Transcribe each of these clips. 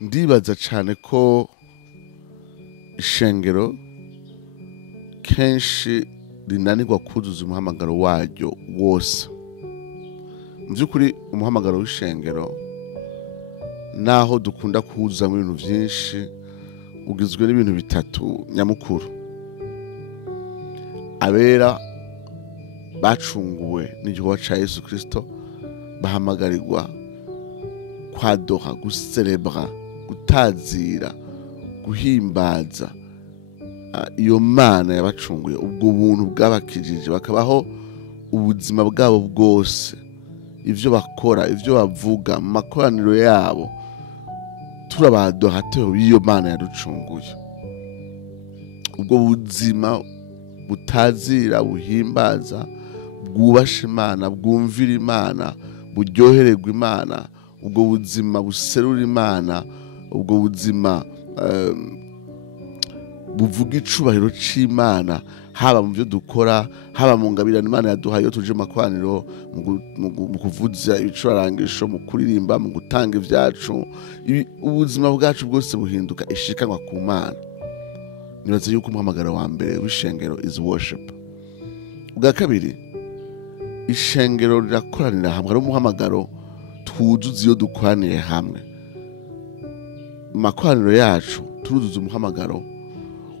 ndibaza cyane ko ishengero kenshi rinanirwa kuzuza umuhamagaro waryo wose. Mu by'ukuri umuhamagaro w'ishengero naho dukunda kuwuzuza mu bintu byinshi ugizwe n'ibintu bitatu nyamukuru. Abera bacunguwe n'igikorwa cya Yesu Kristo bahamagarirwa kwadoha, guserebra, gutazira, guhimbaza iyo Mana yabacunguye, ubwo buntu bwabakijije bakabaho ubuzima bwabo bwose, ivyo bakora, ivyo bavuga mu makoraniro yabo turabadoha teho iyo Mana yaducunguye. Ubwo buzima butazira, buhimbaza, bwubasha Imana, bwumvira Imana, buryohererwa Imana, ubwo buzima buserura Imana, ubwo buzima buvuga icubahiro c'Imana, haba mu byo dukora, haba mu ngabirano Imana yaduhaye iyo tuje mu makoraniro, mu kuvuza ibicurarangisho, mu kuririmba, mu gutanga ivyacu, ubuzima bwacu bwose buhinduka ishikanwa ku Mana. Nibaza yuko umuhamagaro wa mbere w'ishengero is worship. Ubwa kabiri, ishengero rirakoranira hamwe, ari umuhamagaro twuzuza iyo dukoraniye hamwe. Mu makoraniro yacu turuzuza umuhamagaro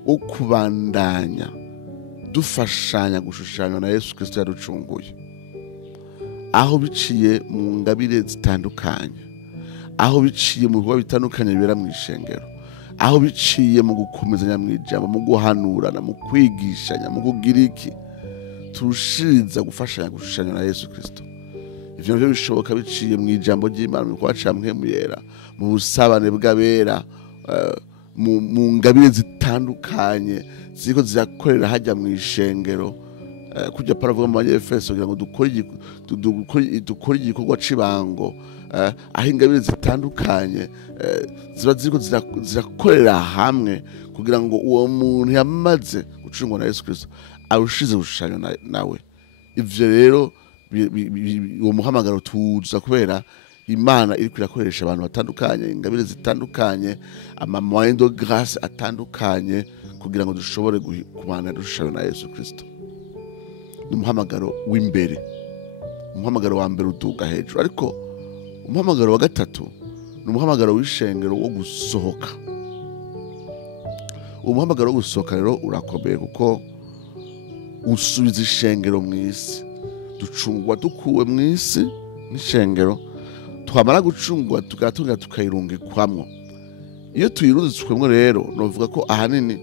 wo kubandanya dufashanya gushushanywa na Yesu Kristo yaducunguye, aho biciye mu ngabire zitandukanye, aho biciye mu bikorwa bitandukanye bibera mu ishengero, aho biciye mu gukomezanya mu ijambo, mu guhanurana, mu kwigishanya, mu kugira iki, turushiriza gufashanya gushushanywa na Yesu Kristo. Ivyo navyo bishoboka biciye mu ijambo ry'Imana, mu kwaca mpemu yera, mu busabane bw'abera, mu ngabire zitandukanye ziko zirakorera hajya mu ishengero, kujya paravuga mu Efeso kugira ngo dukore igikorwa cibango, aho ingabire zitandukanye ziba ziko zirakorera hamwe kugira ngo uwo muntu yamaze gucungwa na Yesu Kristo arushize gushushanywa nawe. Ivyo rero uwo muhamagaro tuza kubera Imana iri kwirakoresha abantu batandukanye, ingabire zitandukanye, amamoyen de grâce atandukanye kugira ngo dushobore kubana dushushanywa na Yesu Kristo. Ni umuhamagaro w'imbere, umuhamagaro wa mbere utuga hejuru. Ariko umuhamagaro wa gatatu ni umuhamagaro w'ishengero wo gusohoka. Uwo muhamagaro wo gusohoka rero urakomeye kuko usubiza ishengero mu isi. Ducungwa dukuwe mu isi n'ishengero, twamara gucungwa tugatunga tukayirungikwamwo. Iyo tuyirunzitswemwo rero novuga ko ahanini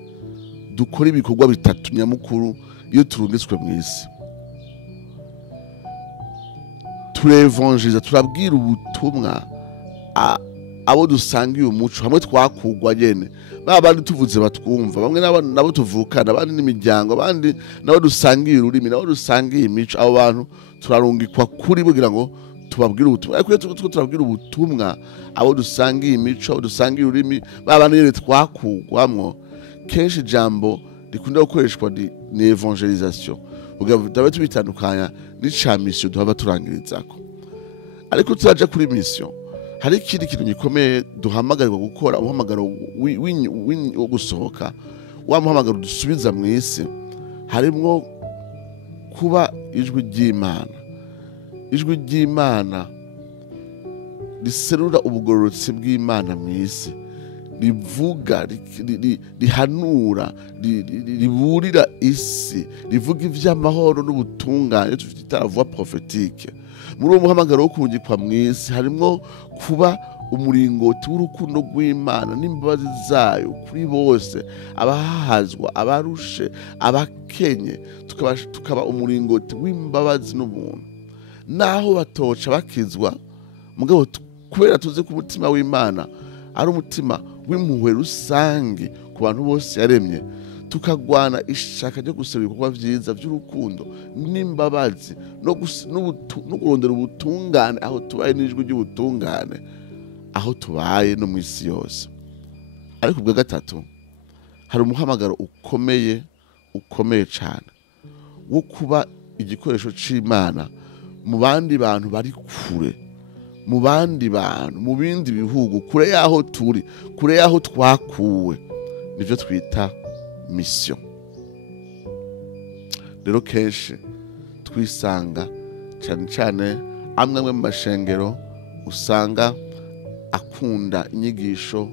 dukora ibikorwa bitatu nyamukuru iyo turungitswe mu isi. Turevangeliza, turabwira ubutumwa abo dusangiye umuco, hamwe twakugwa nyene, babandi tuvuze batwumva, bamwe nabo tuvukana, abandi n'imiryango, abandi nabo dusangiye ururimi, nabo dusangiye imico. Abo bantu turarungikwa kuri bo kugira ngo tubabwire ubutumwa. Ariko iyo turabwira ubutumwa abo dusangiye imico, abo dusangiye ururimi, babandi nyene twakugwamwo, kenshi ijambo rikunda gukoreshwa ni evangelisation, ugavuga tubitandukanya n'ica mission duhava turangirizako. Ariko turaja kuri mission, hari ikindi kintu gikomeye duhamagarirwa gukora, umuhamagaro wo gusohoka, wa muhamagaro dusubiza mu isi, harimwo kuba ijwi ry'Imana. Ijwi ry'Imana riserura ubugororotsi bw'Imana mu isi, rivuga, rihanura, riburira isi, rivuga ivy'amahoro n'ubutungane, tufite voix prophétique. Muri uwo muhamagaro wo kurungikwa mu isi harimwo kuba umuringoti w'urukundo rw'Imana n'imbabazi zayo kuri bose, abahazwa, abarushe, abakenye, tukaba umuringoti w'imbabazi n'ubuntu. Naho batoca bakizwa, mugabo kubera tuzi ko umutima w'Imana ari umutima w'impuhwe rusange ku bantu bose yaremye, tukagwana ishaka ryo gusaba ibikorwa vyiza vy'urukundo n'imbabazi no kurondera ubutungane aho tubaye, n'ijwi ry'ubutungane aho tubaye no mu isi yose. Ariko ubwa gatatu hari umuhamagaro ukomeye cyane wo kuba igikoresho c'Imana mu bandi bantu bari kure, mu bandi bantu mu bindi bihugu kure yaho turi kure yaho twakuwe nivyo twita mission. Rero kenshi twisanga cyane amwe mu mashengero usanga akunda inyigisho,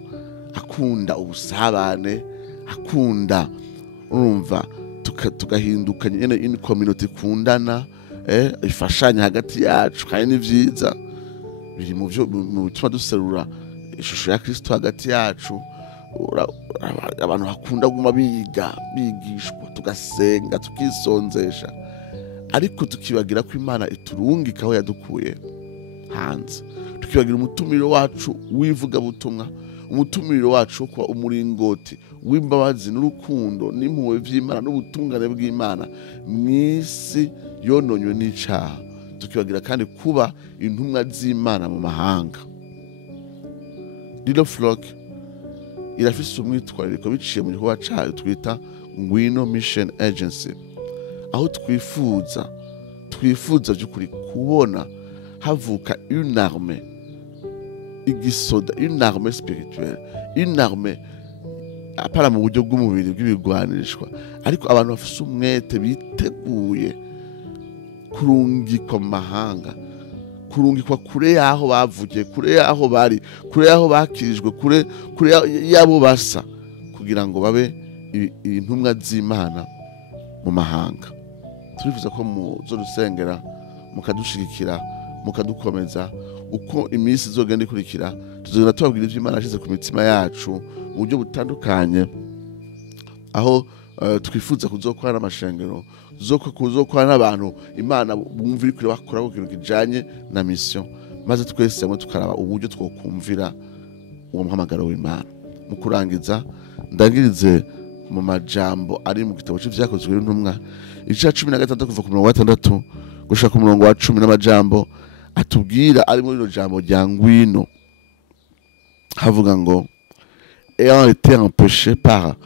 akunda ubusabane, akunda urumva tugahinduka nyene in community kundana ifashanya hagati yacu kandi ni vyiza biri mu bituma duserura ishusho ya Kristo hagati yacu. Abantu bakunda guma bigishwa tugasenga tukisonzesha ariko tukibagira ko Imana iturungika aho yadukuye hanze, tukibagira umutumiro wacu wivuga butumwa, umutumiro wacu kwa umuringoti w'imbabazi n'urukundo n'impuhwe vy'Imana n'ubutungane bw'Imana mw'isi yononywe n'icaha, tukibagira kandi kuba intumwa z'Imana mu mahanga. Little Flock irafise umwitwarariko biciye mu gikorwa cayo twita Ngwino Mission Agency, aho twifuza by'ukuri kubona havuka une armée igisoda, une armée spirituelle, une armée apara mu buryo bw'umubiri bw'ibigwanishwa, ariko abantu bafise umwete biteguye kurungikwa mu mahanga, kurungikwa kure yaho bavugiye, kure yaho bari, kure yaho bakirijwe, kure yabo basa, kugira ngo babe intumwa z'Imana mu mahanga. Turifuza ko muzo rusengera mukadushigikira mukadukomeza uko iminsi izogenda ikurikira, tuzogenda tubabwira ivyo Imana yashize ku mitima yacu mu buryo butandukanye, aho twifuza kuzokora n'amashengero, kuzokora n'abantu Imana bumvira kure bakora ku kintu kijanye na mission, maze twese hamwe tukaraba uburyo twokumvira uwo muhamagaro w'Imana. Mu kurangiza ndangirize mu majambo ari mu gitabo c'ivyakozwe n'intumwa ica 16 kuva ku murongo wa 6 gushika ku murongo wa 10 n'amajambo atubwira ari muri iro jambo rya ngwino, havuga ngo ayant été empêchés par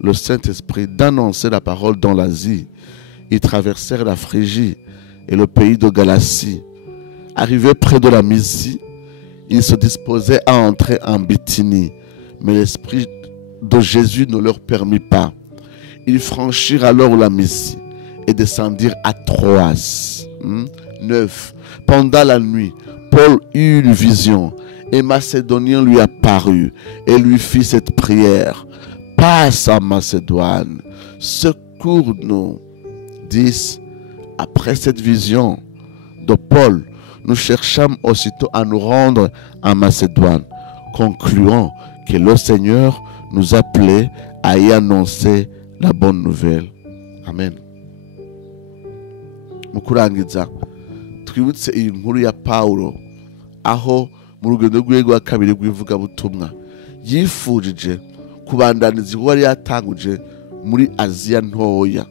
le Saint-Esprit d'annoncer la parole dans l'Asie, ils traversèrent la Phrygie et le pays de Galatie. Arrivés près de la Mysie, ils se disposaient à entrer en Bithynie, mais l'Esprit de Jésus ne leur permit pas. Ils franchirent alors la Mysie et descendirent à Troas. 9. Pendant la nuit, Paul eut une vision et Macédonien lui apparut et lui fit cette prière: passe en Macédoine, secours-nous. 10. Après cette vision de Paul, nous cherchâmes aussitôt à nous rendre en Macédoine, concluant que le Seigneur nous appelait à y annoncer la bonne nouvelle. Amen. Mukurangiza twibutse iyi nkuru ya Paulo aho mu rugendo rwe rwa kabiri rw'ivuga butumwa yifurije kubandaniza igikorwa yari yatanguje muri Aziya ntoya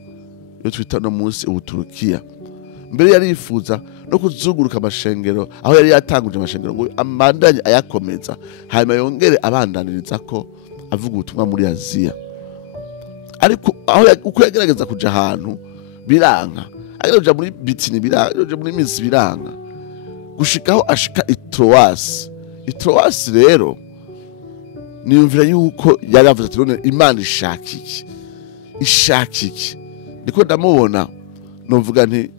yo twita no munsi Ubuturukiya. Mbere yari yifuza no kuzuguruka amashengero aho yari yatanguje amashengero ngo amandanye ayakomeza, hanyuma yongere abandaniriza ko avuga ubutumwa muri Aziya. Ariko aho uko yagerageza kuja ahantu biranka, agereje muri Bitini biranka, agereje muri Mysia biranka, gushikaho ashika Troas rero niyumvira yuko yari avuze ati none Imana ishaka iki niko ndamubona novuga nti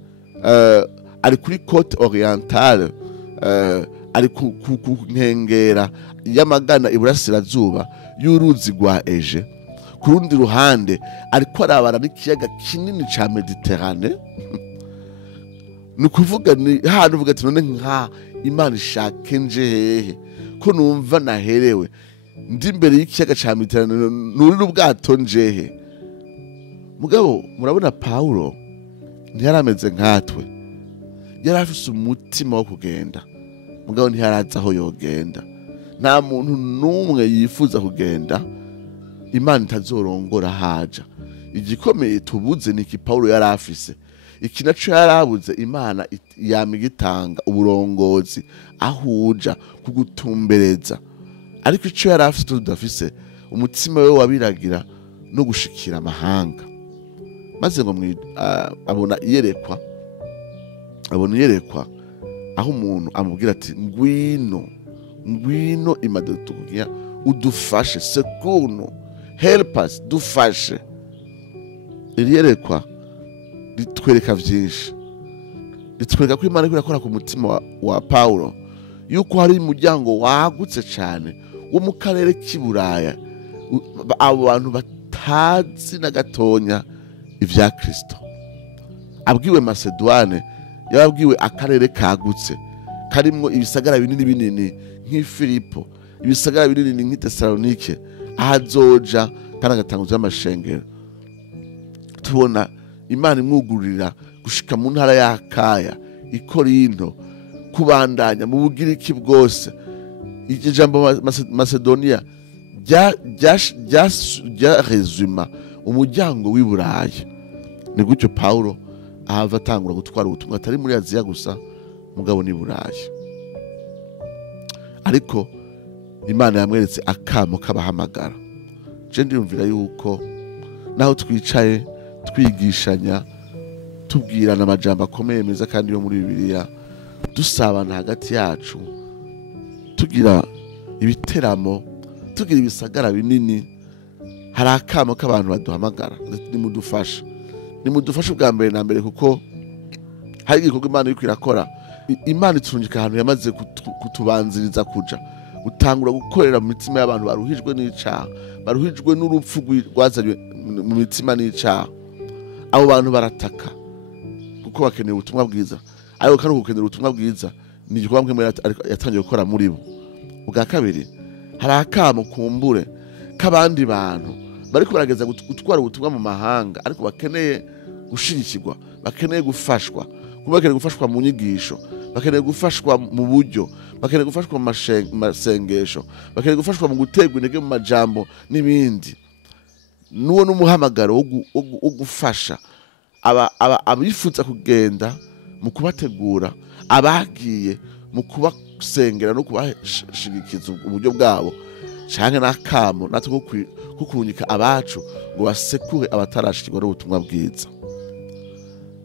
ari kuri côte orientale, ari ku nkengera y'amagana iburasirazuba y'uruzi rwa Eje. Ku rundi ruhande ariko arabana n'ikiyaga kinini ca Mediterane. Nukuvuga ni hano uvuga ati none nka Imana ishake nje hehe ko numva naherewe ndi imbere y'ikiyaga ca Mediterane, nuri ubwato njehe. Mugabo murabona Paulo ntiyarameze nkatwe, yari afise umutima wo kugenda, mugabo ntiyaraza aho yogenda. Nta muntu n'umwe yifuza kugenda Imana itazorongora haja. Igikomeye tubuze niki Paulo yari afise, iki naco yarabuze Imana yamigitanga uburongozi ahuja kugutumbereza. Ariko ico yari afise tudafise, umutima we wabiragira no gushikira amahanga. Maze ngo abona iyerekwa aho umuntu amubwira ati ngwino imadutukunya udufashe sekuno help us dufashe. Iri yerekwa ritwereka byinshi, ritwereka ko Imana irakora ku mutima wa Paulo, yuko hari umuryango wagutse cyane wo mu karere k'Iburaya, abo bantu batazi na gatonya ibya Kristo. Abwiwe Macedoine, yababwiwe akarere kagutse karimwo ibisagara binini nk'Ifilipo, ibisagara binini nk'Itesalonike, ahazoja kandi agatanguza amashengero. Tubona Imana imwugurira gushika mu ntara ya Akaya, i Korinto, kubandanya mu Bugiriki bwose. Iryo jambo Macedonia rya resuma umuryango w'Iburayi. Ni gutyo Paulo ahava atangura gutwara ubutumwa atari muri Aziya gusa, mugabo ni Burayi. Ariko Imana yamweretse akamo kabahamagara. Je ndiyumvira yuko naho twicaye twigishanya, tubwirana amajambo akomeye meza kandi yo muri Bibiliya, dusabana hagati yacu, tugira ibiteramo, tugira ibisagara binini, hari akamo k'abantu baduhamagara, nimudufashe bwa mbere na mbere, kuko hari igikorwa Imana iriko irakora. Imana iturungika ahantu yamaze kutubanziriza kuja gutangura gukorera mu mitima y'abantu baruhijwe n'icaha, baruhijwe n'urupfu rwazanywe mu mitima n'icaha. Abo bantu barataka kuko bakeneye ubutumwa bwiza, ariko kandi gukenera ubutumwa bwiza ni igikorwa kimwe yatangiye gukora muri bo. Ubwa kabiri, hari akamo kumbure k'abandi bantu bariko barageza gutwara ubutumwa mu mahanga, ariko bakeneye gushigikirwa, bakeneye gufashwa, bakeneye gufashwa mu nyigisho, bakeneye gufashwa mu buryo, bakeneye gufashwa mu masengesho, bakeneye gufashwa mu gutegwa intege mu majambo n'ibindi. Nuwo n'umuhamagaro wo gufasha abifuza kugenda mu kubategura, abagiye mu kubasengera no kubashigikiza uburyo bwabo, canke n'akamo natwe ko kurunyika abacu ngo basekure abatarashikirwa n'ubutumwa bwiza.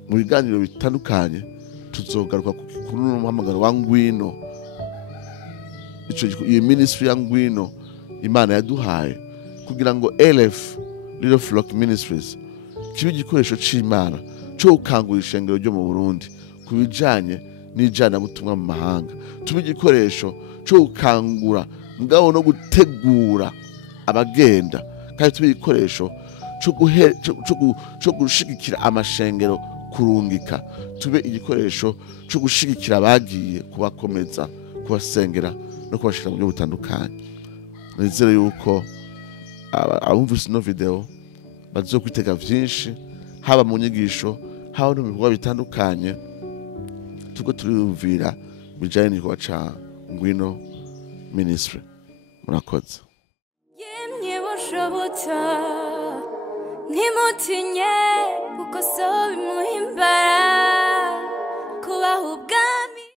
Mu biganiro bitandukanye tuzogaruka kuri uno muhamagaro wa ngwino, iyo ministry ya ngwino Imana yaduhaye kugira ngo LF Little Flock Ministries kibe igikoresho c'Imana cyo gukangura ishengero ryo mu Burundi kubijanye n'ijana butumwa mu mahanga, tube igikoresho cyo gukangura mugabo no gutegura abagenda, kandi tube igikoresho cyo gushigikira amashengero kurungika, tube igikoresho cyo gushigikira abagiye, kubakomeza, kubasengera no kubashira mu buryo butandukanye. Nizere yuko abumvise ino video bazokwitega vyinshi, haba mu nyigisho, haba no mu bikorwa bitandukanye tuko turiyumvira bijanye n'igikorwa ca ngwino ministry. Murakoze. Yemye boshobota ntimutinye kuko so bimuhimbara kubaho ubwa